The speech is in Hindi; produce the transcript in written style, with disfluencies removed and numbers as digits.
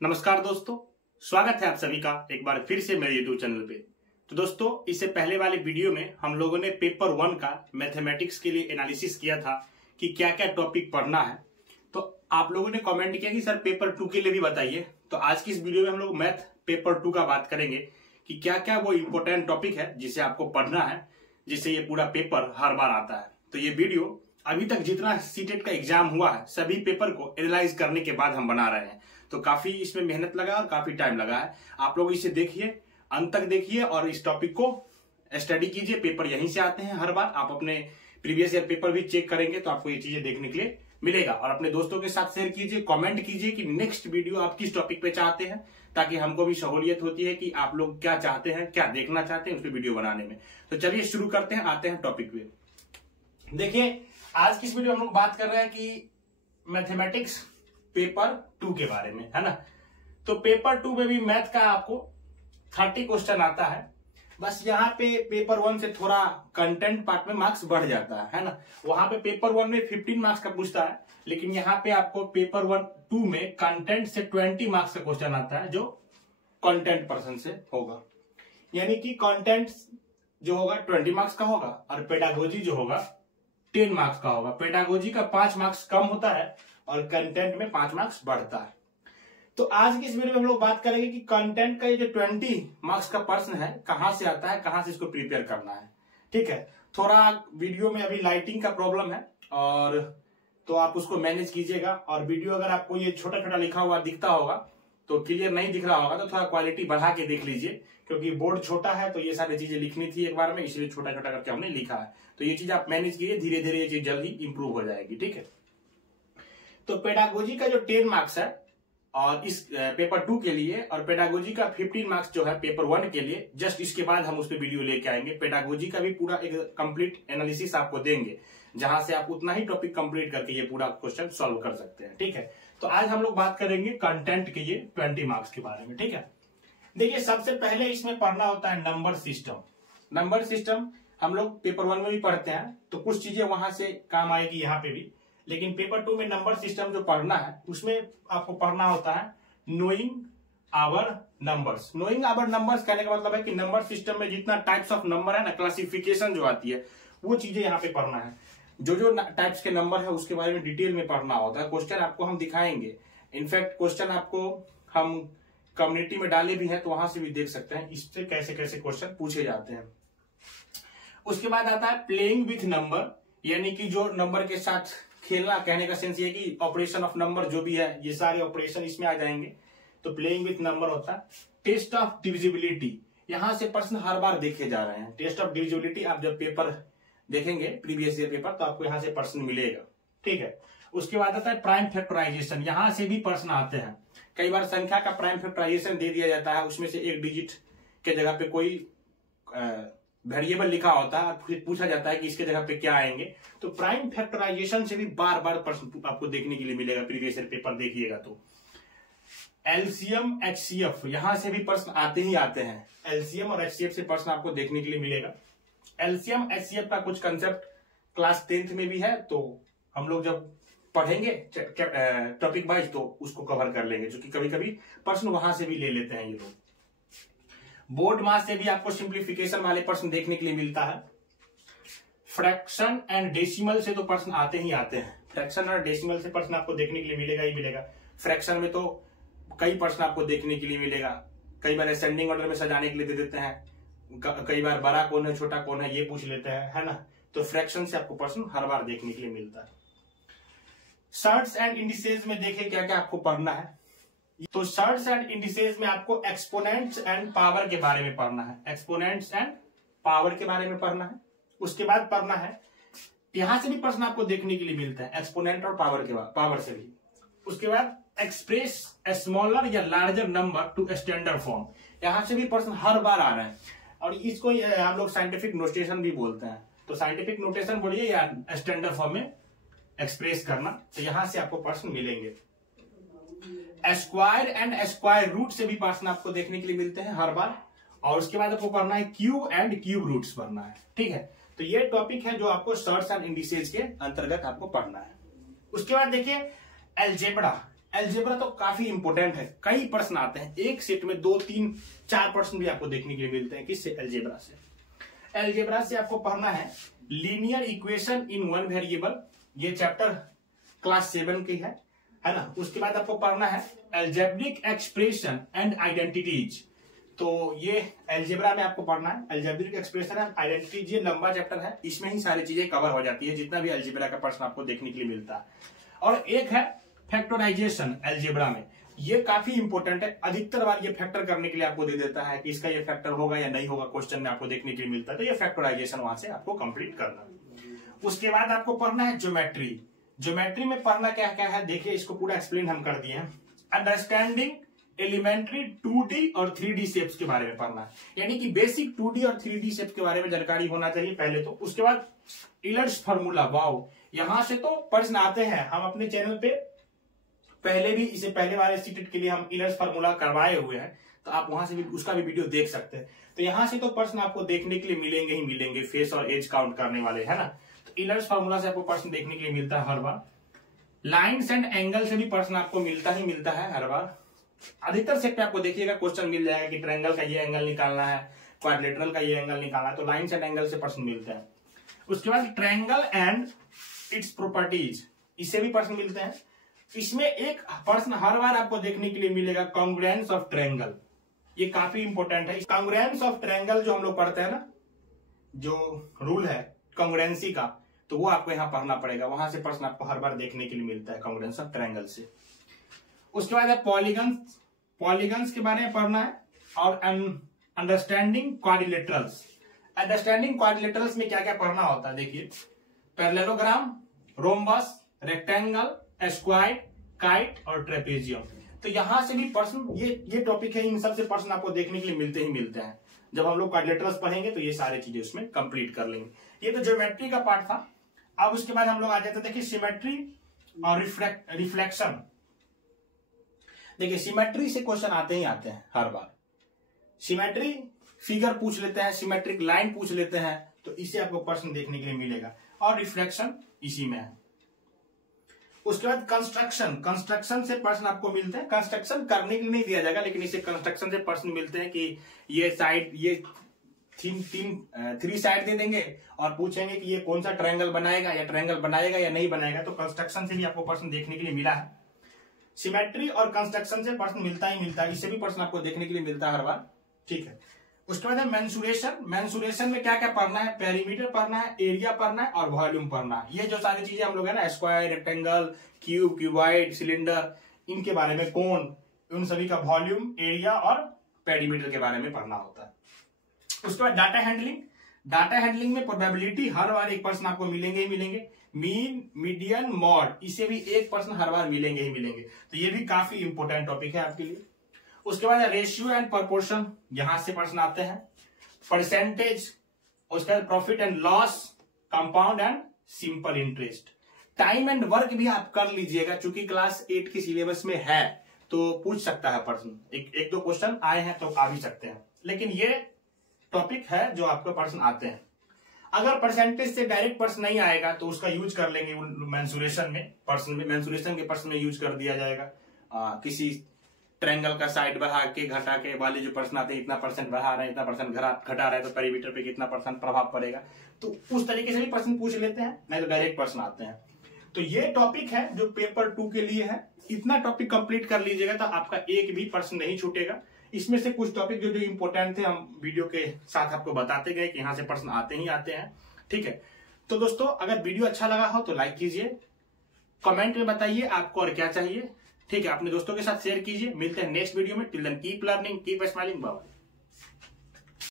नमस्कार दोस्तों, स्वागत है आप सभी का एक बार फिर से मेरे YouTube चैनल पे। तो दोस्तों, इससे पहले वाले वीडियो में हम लोगों ने पेपर 1 का मैथमेटिक्स के लिए एनालिसिस किया था कि क्या क्या टॉपिक पढ़ना है। तो आप लोगों ने कमेंट किया कि सर पेपर 2 के लिए भी बताइए। तो आज की इस वीडियो में हम लोग मैथ पेपर 2 का बात करेंगे कि क्या क्या वो इम्पोर्टेंट टॉपिक है जिसे आपको पढ़ना है, जिससे ये पूरा पेपर हर बार आता है। तो ये वीडियो अभी तक जितना सीटेट का एग्जाम हुआ है सभी पेपर को एनालाइज करने के बाद हम बना रहे हैं। तो काफी इसमें मेहनत लगा और काफी टाइम लगा है। आप लोग इसे देखिए, अंत तक देखिए और इस टॉपिक को स्टडी कीजिए। पेपर यहीं से आते हैं हर बार। आप अपने प्रीवियस ईयर पेपर भी चेक करेंगे तो आपको ये चीजें देखने के लिए मिलेगा। और अपने दोस्तों के साथ शेयर कीजिए, कमेंट कीजिए कि नेक्स्ट वीडियो आप किस टॉपिक पे चाहते हैं, ताकि हमको भी सहूलियत होती है कि आप लोग क्या चाहते हैं, क्या देखना चाहते हैं उस पर वीडियो बनाने में। तो चलिए शुरू करते हैं, आते हैं टॉपिक पे। देखिए, आज की इस वीडियो हम लोग बात कर रहे हैं कि मैथमेटिक्स पेपर 2 के बारे में, है ना। तो पेपर 2 में भी मैथ का आपको 30 क्वेश्चन आता है। बस यहाँ पे पेपर 1 से थोड़ा कंटेंट पार्ट में मार्क्स बढ़ जाता है ना। वहां पे पेपर 1 में 15 मार्क्स का पूछता है, लेकिन यहाँ पे आपको पेपर 2 में कंटेंट से 20 मार्क्स का क्वेश्चन आता है, जो कंटेंट पर्सन से होगा। यानी कि कंटेंट जो होगा 20 मार्क्स का होगा और पेडागोजी जो होगा 10 मार्क्स का होगा। पेडागोजी का 5 मार्क्स कम होता है और कंटेंट में 5 मार्क्स बढ़ता है। तो आज की इस वीडियो में हम लोग बात करेंगे कि कंटेंट का ये जो 20 मार्क्स का प्रश्न है कहां से आता है, कहां से इसको प्रिपेयर करना है। ठीक है, थोड़ा वीडियो में अभी लाइटिंग का प्रॉब्लम है और तो आप उसको मैनेज कीजिएगा। और वीडियो अगर आपको ये छोटा छोटा लिखा हुआ दिखता होगा तो क्लियर नहीं दिख रहा होगा तो थोड़ा क्वालिटी बढ़ा के देख लीजिए, क्योंकि बोर्ड छोटा है तो ये सारी चीजें लिखनी थी एक बार में, इसलिए छोटा छोटा करके हमने लिखा है। तो ये चीज आप मैनेज कीजिए, धीरे धीरे ये चीज जल्दी इंप्रूव हो जाएगी। ठीक है, तो पेडागोजी का जो 10 मार्क्स है और इस पेपर 2 के लिए, और पेडागोजी का 15 मार्क्स जो है पेपर 1 के लिए, जस्ट इसके बाद हम उस पर वीडियो लेके आएंगे। पेडागोजी का भी पूरा एक कंप्लीट एनालिसिस आपको देंगे, जहां से आप उतना ही टॉपिक कंप्लीट करके ये पूरा क्वेश्चन सॉल्व कर सकते हैं। ठीक है, तो आज हम लोग बात करेंगे कंटेंट के ये 20 मार्क्स के बारे में। ठीक है, देखिए सबसे पहले इसमें पढ़ना होता है नंबर सिस्टम। नंबर सिस्टम हम लोग पेपर 1 में भी पढ़ते हैं, तो कुछ चीजें वहां से काम आएगी यहाँ पे भी। लेकिन पेपर 2 में नंबर सिस्टम जो पढ़ना है उसमें आपको पढ़ना होता है knowing our numbers. Knowing our numbers कहने का मतलब है कि नंबर सिस्टम में जितना टाइप्स ऑफ नंबर है ना, क्लासिफिकेशन जो आती है वो चीजें यहाँ पे पढ़ना है। जो जो टाइप्स के नंबर है उसके बारे में डिटेल में पढ़ना होता है। क्वेश्चन आपको हम दिखाएंगे, इनफैक्ट क्वेश्चन आपको हम कम्युनिटी में डाले भी हैं, तो वहां से भी देख सकते हैं इससे कैसे कैसे क्वेश्चन पूछे जाते हैं। उसके बाद आता है प्लेइंग विथ नंबर, यानी कि जो नंबर के साथ खेलना। कहने का सेंस ये कि ऑपरेशन ऑफ नंबर जो भी है ये सारे ऑपरेशन इसमें आ जाएंगे, तो प्लेइंग विथ नंबर होता है। टेस्ट ऑफ डिविजिबिलिटी, यहां से प्रश्न हर बार देखे जा रहे हैं। टेस्ट ऑफ डिविजिबिलिटी आप जब पेपर देखेंगे प्रीवियस ईयर पेपर तो आपको यहां से प्रश्न मिलेगा। ठीक है, उसके बाद आता है प्राइम फैक्टराइजेशन, यहां से भी प्रश्न आते हैं। कई बार संख्या का प्राइम फैक्टराइजेशन दे दिया जाता है, उसमें से एक डिजिट के जगह पे कोई वेरिएबल लिखा होता है, फिर पूछा जाता है कि इसके जगह पे क्या आएंगे। तो प्राइम फैक्टराइजेशन से भी बार बार प्रश्न आपको देखने के लिए मिलेगा। प्रीवियस ईयर पेपर देखिएगा तो एलसीएम एचसीएफ, यहां से भी प्रश्न आते ही आते हैं। एलसीएम और एचसीएफ से प्रश्न आपको देखने के लिए मिलेगा। एलसीएम एचसीएफ का कुछ कंसेप्ट क्लास 10th में भी है, तो हम लोग जब पढ़ेंगे टॉपिक वाइज तो उसको कवर कर लेंगे, क्योंकि कभी कभी प्रश्न वहां से भी ले लेते हैं ये लोग। बोर्ड मास से भी आपको सिंप्लीफिकेशन वाले प्रश्न देखने के लिए मिलता है। फ्रैक्शन एंड डेसिमल से तो प्रश्न आते ही आते हैं। फ्रैक्शन और डेसिमल से प्रश्न आपको देखने के लिए मिलेगा ही मिलेगा। फ्रैक्शन में तो कई प्रश्न आपको देखने के लिए मिलेगा। कई बार असेंडिंग ऑर्डर में सजाने के लिए दे देते हैं, कई बार बड़ा कौन है छोटा कौन है ये पूछ लेते हैं, है ना। तो फ्रैक्शन से आपको प्रश्न हर बार देखने के लिए मिलता है। शर्ट्स एंड इंडिसेज में देखिए क्या क्या आपको पढ़ना है। तो शर्ट्स एंड इंडिसेज में आपको एक्सपोनेंट्स एंड पावर के बारे में पढ़ना है। एक्सपोनेंट्स एंड पावर के बारे में पढ़ना है। उसके बाद पढ़ना है, यहां से भी प्रश्न आपको देखने के लिए मिलता है एक्सपोनेंट और पावर के बाद, पावर से भी। उसके बाद एक्सप्रेस ए स्मॉलर या larger number two standard form, यहां से भी प्रश्न हर बार आ रहे हैं। और इसको हम लोग साइंटिफिक नोटेशन भी बोलते हैं। तो साइंटिफिक नोटेशन बोलिए या स्टैंडर्ड फॉर्म में एक्सप्रेस करना, तो यहां से आपको प्रश्न मिलेंगे। स्क्वायर एंड स्क्वायर रूट से भी प्रश्न आपको देखने के लिए मिलते हैं हर बार। और उसके बाद आपको पढ़ना है क्यूब एंड क्यूब रूट्स पढ़ना है। ठीक है, तो ये टॉपिक है जो आपको शर्ट्स एंड इंडिसेज के अंतर्गत आपको पढ़ना है। उसके बाद देखिए एल्जेब्रा, अलजेब्रा तो काफी इंपोर्टेंट है, कई प्रश्न आते हैं, एक सेट में 2, 3, 4 प्रश्न भी आपको देखने के लिए मिलते हैं। किससे? अलजेब्रा से। अलजेब्रा से आपको पढ़ना है linear equation in one variable, ये चैप्टर क्लास 7 की है ना। उसके बाद आपको पढ़ना है अलजेब्रिक एक्सप्रेशन एंड आइडेंटिटीज, तो ये अलजेब्रा में आपको पढ़ना है अलजेब्रिक एक्सप्रेशन एंड आइडेंटिटीज। ये लंबा चैप्टर है, इसमें ही सारी चीजें कवर हो जाती है, जितना भी अलजेब्रा का प्रश्न आपको देखने के लिए मिलता है। और एक है फैक्टराइजेशन अलजेब्रा में, ये काफी इंपॉर्टेंट है, अधिकतर बार ये फैक्टर करने के लिए आपको दे देता है कि इसका ये फैक्टर होगा या नहीं होगा, क्वेश्चन में आपको देखने के लिए मिलता है। तो ये फैक्टराइजेशन वहां से आपको कंप्लीट करना। उसके बाद आपको पढ़ना है ज्योमेट्री। ज्योमेट्री में पढ़ना क्या क्या है देखिए, इसको पूरा एक्सप्लेन हम कर दिए हैं। अंडरस्टैंडिंग एलिमेंट्री 2D और 3D शेप्स के बारे में पढ़ना है, यानी कि बेसिक 2D और 3D शेप्स के बारे में जानकारी होना चाहिए पहले तो। उसके बाद इलर्स फार्मूला, वाओ, यहां से तो प्रश्न आते हैं। हम अपने चैनल पे पहले भी इसे पहले वाले सीटेट के लिए हम इलर्स फार्मूला करवाए हुए हैं, तो आप वहां से भी उसका भी वीडियो देख सकते हैं। तो यहां से तो प्रश्न आपको देखने के लिए मिलेंगे ही मिलेंगे, फेस और एज काउंट करने वाले, है ना। तो इलर्स फार्मूला से आपको प्रश्न देखने के लिए मिलता है हर बार। लाइन्स एंड एंगल से भी प्रश्न आपको मिलता है हर बार। अधिकतर सेट पे आपको देखिएगा क्वेश्चन मिल जाएगा कि ट्रायंगल का ये एंगल निकालना है, क्वाड्रिलेटरल का ये एंगल निकालना है, तो लाइन्स एंड एंगल से प्रश्न मिलते हैं। उसके बाद ट्रायंगल एंड इट्स प्रॉपर्टीज, इससे भी प्रश्न मिलते हैं। इसमें एक प्रश्न हर बार आपको देखने के लिए मिलेगा कॉन्ग्रुएंस ऑफ ट्रायंगल, ये काफी इंपॉर्टेंट है। कॉन्ग्रुएंस ऑफ ट्रायंगल जो हम लोग पढ़ते हैं ना, जो रूल है कॉन्ग्रुएंसी का, तो वो आपको यहाँ पढ़ना पड़ेगा, वहां से प्रश्न आपको हर बार देखने के लिए मिलता है कॉन्ग्रुएंस ऑफ ट्रायंगल से। उसके बाद पॉलीगन्स, पॉलीगन्स के बारे में पढ़ना है, और अंडरस्टैंडिंग क्वाड्रिलेटरल्स। अंडरस्टैंडिंग क्वाड्रिलेटरल्स में क्या क्या पढ़ना होता है देखिए, parallelogram, rhombus, rectangle, square, kite और ट्रेपेजियम। तो यहां से भी प्रश्न, ये टॉपिक है, इन सबसे प्रश्न आपको देखने के लिए मिलते ही मिलते हैं। जब हम लोग क्वाड्रिलेटरल्स पढ़ेंगे तो ये सारी चीजें उसमें कंप्लीट कर लेंगे। ये तो ज्योमेट्री का पार्ट था। अब उसके बाद हम लोग आ जाते हैं देखिए सिमेट्री और रिफ्लेक्शन। देखिए सिमेट्री से क्वेश्चन आते ही आते हैं हर बार। सिमेट्री फिगर पूछ लेते हैं, सिमेट्रिक लाइन पूछ लेते हैं, तो इसे आपको प्रश्न देखने के लिए मिलेगा। और रिफ्लेक्शन इसी में है। उसके बाद कंस्ट्रक्शन, कंस्ट्रक्शन से प्रश्न आपको मिलते हैं। कंस्ट्रक्शन करने के लिए नहीं दिया जाएगा, लेकिन इसे कंस्ट्रक्शन से प्रश्न मिलते हैं कि ये साइड, ये 3 साइड दे देंगे और पूछेंगे कि ये कौन सा ट्रायंगल बनाएगा, या ट्रायंगल बनाएगा या नहीं बनाएगा। तो कंस्ट्रक्शन से भी आपको प्रश्न देखने के लिए मिला है। सिमेट्री और कंस्ट्रक्शन से प्रश्न मिलता ही मिलता है, इससे भी प्रश्न आपको देखने के लिए मिलता है हर बार, ठीक है। उसके बाद है मेंसुरेशन। मेंसुरेशन में क्या क्या पढ़ना है, पेरीमीटर पढ़ना है, एरिया पढ़ना है और वॉल्यूम पढ़ना है। ये जो सारी चीजें हम लोग है ना, square, rectangle, cube, cuboid, cylinder, इनके बारे में, कोन, उन सभी का वॉल्यूम, एरिया और पेरीमीटर के बारे में पढ़ना होता है। उसके बाद डाटा हैंडलिंग। डाटा हैंडलिंग में प्रोबेबिलिटी हर बार एक प्रश्न आपको मिलेंगे ही मिलेंगे। मीन, मीडियन, मॉड, इसे भी एक प्रश्न हर बार मिलेंगे ही मिलेंगे। तो ये भी काफी इंपोर्टेंट टॉपिक है आपके लिए। उसके बाद रेशियो एंड प्रोपोर्शन, यहां से प्रश्न आते हैं। परसेंटेज, उसके बाद profit and loss, compound and simple interest. Time and work भी आप कर लीजिएगा, चूंकि क्लास 8 की सिलेबस में है तो पूछ सकता है प्रश्न। एक दो क्वेश्चन आए हैं तो आ भी सकते हैं, लेकिन ये टॉपिक है जो आपको प्रश्न आते हैं। अगर परसेंटेज से डायरेक्ट प्रश्न नहीं आएगा तो उसका यूज कर लेंगे मेंसुरेशन में, प्रश्न में, मेंसुरेशन के प्रश्न में यूज कर दिया जाएगा। किसी ट्रायंगल का साइड बढ़ा के घटा के वाले जो प्रश्न आते हैं, इतना परसेंट बढ़ा रहे हैं, इतना परसेंट घटा रहे हैं, तो पेरीमीटर पे कितना परसेंट प्रभाव पड़ेगा, तो उस तरीके से भी प्रश्न पूछ लेते हैं, नहीं तो डायरेक्ट प्रश्न आते हैं। तो ये टॉपिक है जो पेपर 2 के लिए है। इतना टॉपिक कंप्लीट कर लीजिएगा तो आपका एक भी प्रश्न नहीं छूटेगा। इसमें से कुछ टॉपिक जो इंपॉर्टेंट थे हम वीडियो के साथ आपको बताते गए कि यहाँ से प्रश्न आते ही आते हैं, ठीक है। तो दोस्तों अगर वीडियो अच्छा लगा हो तो लाइक कीजिए, कमेंट में बताइए आपको और क्या चाहिए, ठीक है। अपने दोस्तों के साथ शेयर कीजिए। मिलते हैं नेक्स्ट वीडियो में। Till then keep learning, keep smiling, bye.